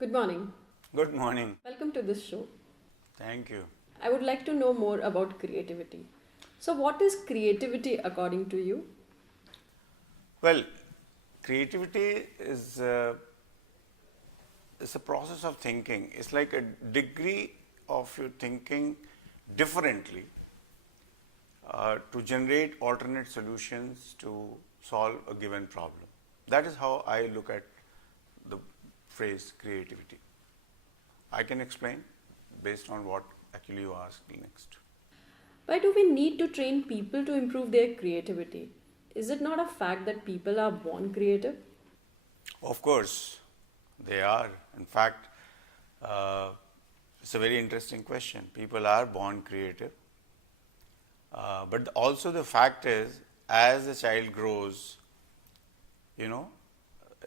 Good morning. Good morning. Welcome to this show. Thank you. I would like to know more about creativity. So, what is creativity according to you? Well, creativity is a process of thinking. It's like a degree of you thinking differently to generate alternate solutions to solve a given problem. That is how I look at the phrase creativity. I can explain based on what actually you asked next. Why do we need to train people to improve their creativity? Is it not a fact that people are born creative? Of course, they are. In fact, uh, it's a very interesting question. People are born creative, but also the fact is, as a child grows, you know,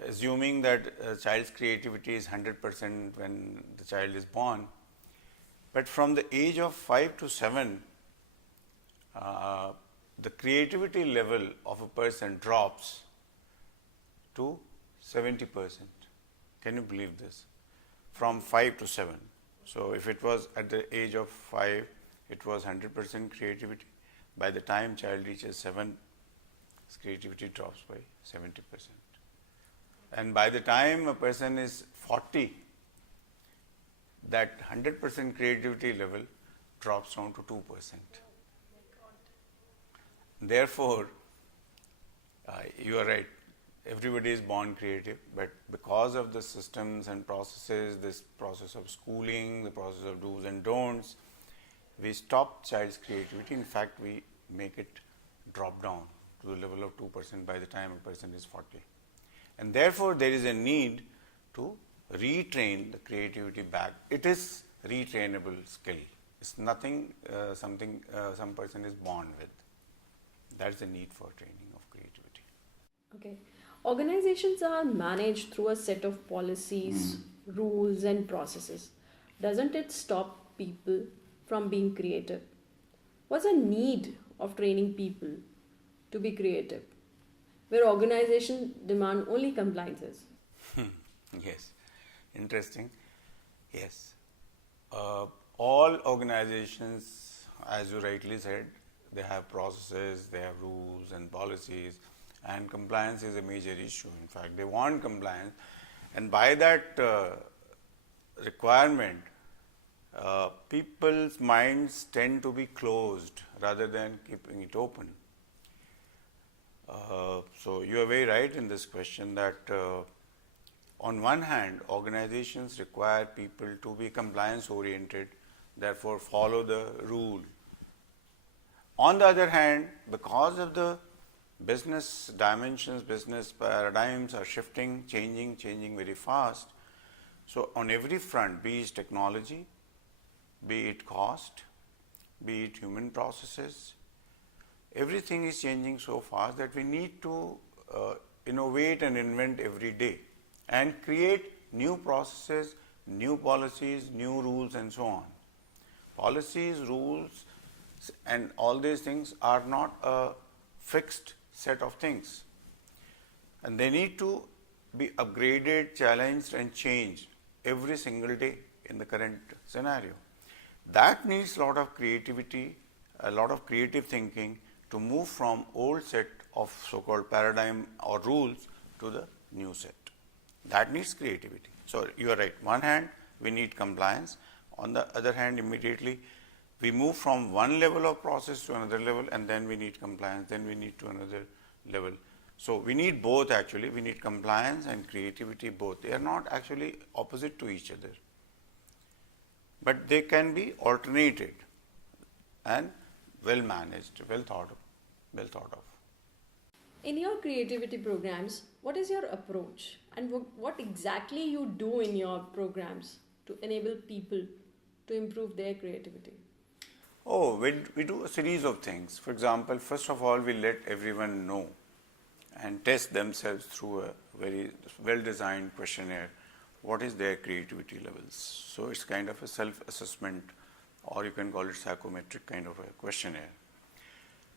assuming that a child's creativity is 100% when the child is born, but from the age of 5 to 7, uh, the creativity level of a person drops to 70%. Can you believe this? From 5 to 7. So, if it was at the age of 5, it was 100% creativity. By the time child reaches 7, his creativity drops by 70%. And by the time a person is 40, that 100% creativity level drops down to 2%. Therefore, you are right. Everybody is born creative, but because of the systems and processes, this process of schooling, the process of do's and don'ts, we stop child's creativity. In fact, we make it drop down to the level of 2% by the time a person is 40. And therefore, there is a need to retrain the creativity back. It is retrainable skill. It's nothing some person is born with. That's the need for training of creativity. Okay. Organizations are managed through a set of policies, rules, and processes. Doesn't it stop people from being creative? What's the need of training people to be creative, where organizations demand only compliances? Yes, interesting. Yes. All organizations, as you rightly said, they have processes, they have rules and policies, and compliance is a major issue. In fact, they want compliance, and by that requirement, people's minds tend to be closed rather than keeping it open. So you are very right in this question that on one hand, organizations require people to be compliance oriented, therefore follow the rule. On the other hand, because of the business dimensions, business paradigms are shifting, changing very fast. So on every front, be it technology, be it cost, be it human processes, everything is changing so fast that we need to innovate and invent every day and create new processes, new policies, new rules, and so on. Policies, rules, and all these things are not a fixed set of things, and they need to be upgraded, challenged, and changed every single day in the current scenario. That needs a lot of creativity, a lot of creative thinking to move from old set of so-called paradigm or rules to the new set. That needs creativity. So you are right. One hand, we need compliance. On the other hand, immediately we move from one level of process to another level, and then we need compliance, then we need to another level. So we need both actually. We need compliance and creativity both. They are not actually opposite to each other, but they can be alternated and well managed, well thought of. In your creativity programs, what is your approach and what exactly you do in your programs to enable people to improve their creativity? Oh, we do a series of things. For example, first of all, we let everyone know and test themselves through a very well designed questionnaire what is their creativity levels. So it's kind of a self assessment, or you can call it psychometric kind of a questionnaire.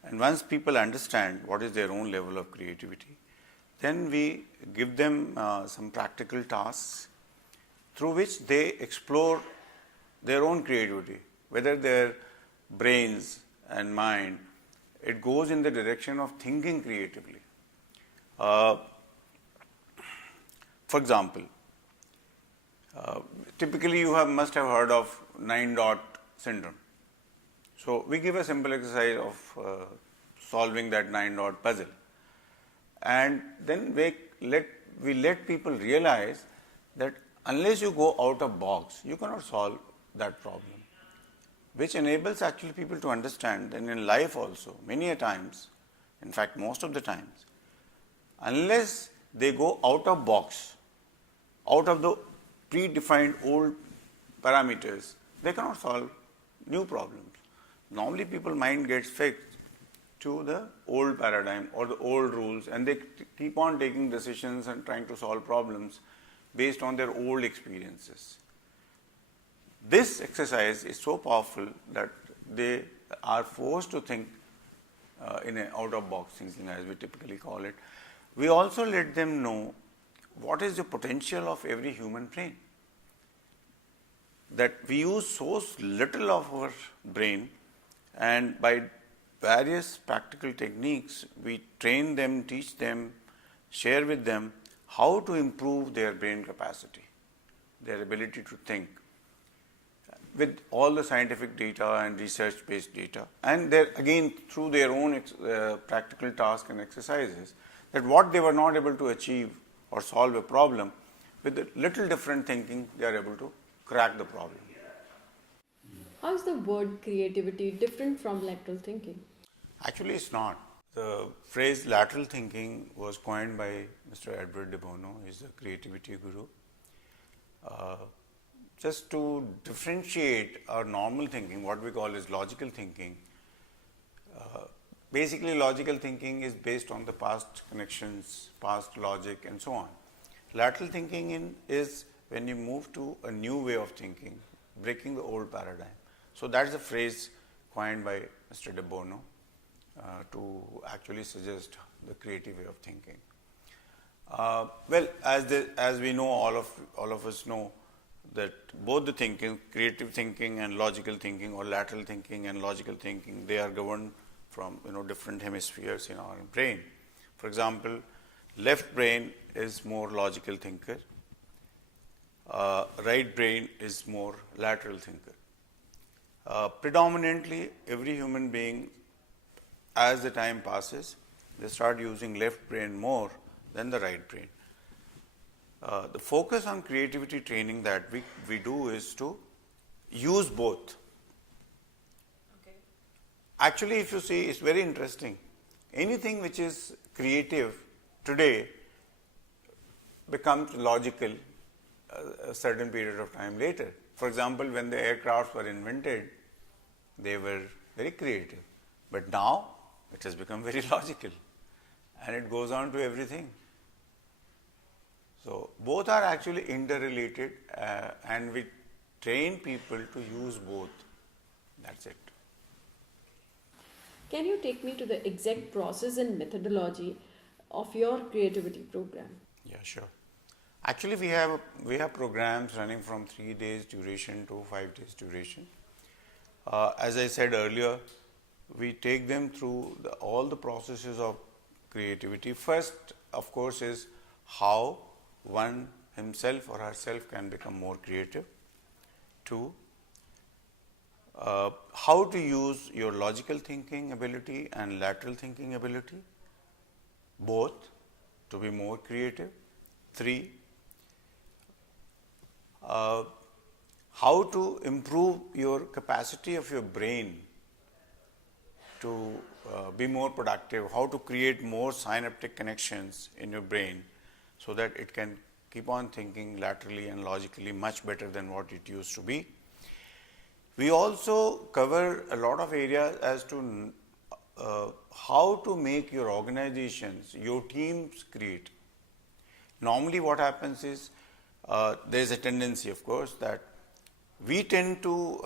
And once people understand what is their own level of creativity, then we give them some practical tasks through which they explore their own creativity, whether their brains and mind, it goes in the direction of thinking creatively. Uh, for example, typically you must have heard of 9-dot syndrome. So we give a simple exercise of solving that 9-dot puzzle, and then we let people realize that unless you go out of box, you cannot solve that problem, which enables actually people to understand that in life also, many a times, in fact most of the times, unless they go out of box, out of the predefined old parameters, they cannot solve new problems. Normally people's mind gets fixed to the old paradigm or the old rules, and they keep on taking decisions and trying to solve problems based on their old experiences. This exercise is so powerful that they are forced to think in an out-of-box thinking, as we typically call it. We also let them know what is the potential of every human brain. That we use so little of our brain, and by various practical techniques, we train them, teach them, share with them how to improve their brain capacity, their ability to think, with all the scientific data and research-based data, and again through their own practical tasks and exercises, that what they were not able to achieve or solve a problem, with a little different thinking, they are able to crack the problem. How is the word creativity different from lateral thinking? Actually, it's not. The phrase lateral thinking was coined by Mr. Edward de Bono. He's a creativity guru. Just to differentiate our normal thinking, what we call is logical thinking. Basically, logical thinking is based on the past connections, past logic, and so on. Lateral thinking is when you move to a new way of thinking, breaking the old paradigm. So that's the phrase coined by Mr. de Bono to actually suggest the creative way of thinking. Well, as we know, all of us know that both the thinking, creative thinking and logical thinking, or lateral thinking and logical thinking, they are governed from different hemispheres in our brain. For example, left brain is more logical thinker, right brain is more lateral thinker. Predominantly, every human being, as the time passes, they start using left brain more than the right brain. The focus on creativity training that we do is to use both. Okay. Actually, if you see, it's very interesting. Anything which is creative today becomes logical a certain period of time later. For example, when the aircrafts were invented, they were very creative. But now, it has become very logical. And it goes on to everything. So, both are actually interrelated, and we train people to use both. That's it. Can you take me to the exact process and methodology of your creativity program? Yeah, sure. Actually, we have programs running from 3 days duration to 5 days duration. As I said earlier, we take them through all the processes of creativity. First, of course, is how one himself or herself can become more creative. 2, how to use your logical thinking ability and lateral thinking ability, both, to be more creative. 3, how to improve your capacity of your brain to be more productive, how to create more synaptic connections in your brain so that it can keep on thinking laterally and logically much better than what it used to be. We also cover a lot of areas as to how to make your organizations, your teams create. Normally what happens is, there is a tendency, of course, that we tend to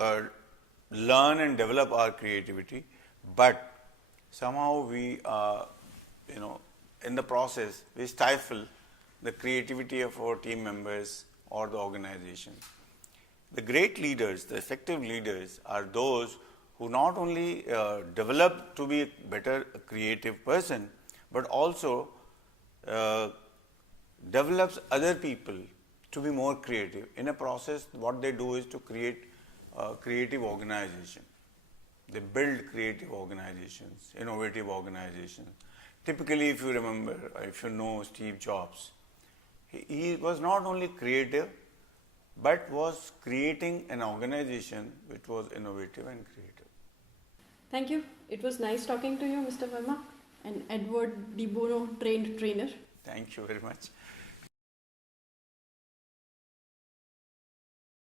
learn and develop our creativity, but somehow we, in the process, we stifle the creativity of our team members or the organization. The great leaders, the effective leaders, are those who not only develop to be a better creative person, but also develops other people to be more creative. In a process, what they do is to create a creative organization. They build creative organizations, innovative organizations. Typically, if you remember, if you know Steve Jobs, he was not only creative, but was creating an organization which was innovative and creative. Thank you. It was nice talking to you, Mr. Verma, an Edward De Bono trained trainer. Thank you very much.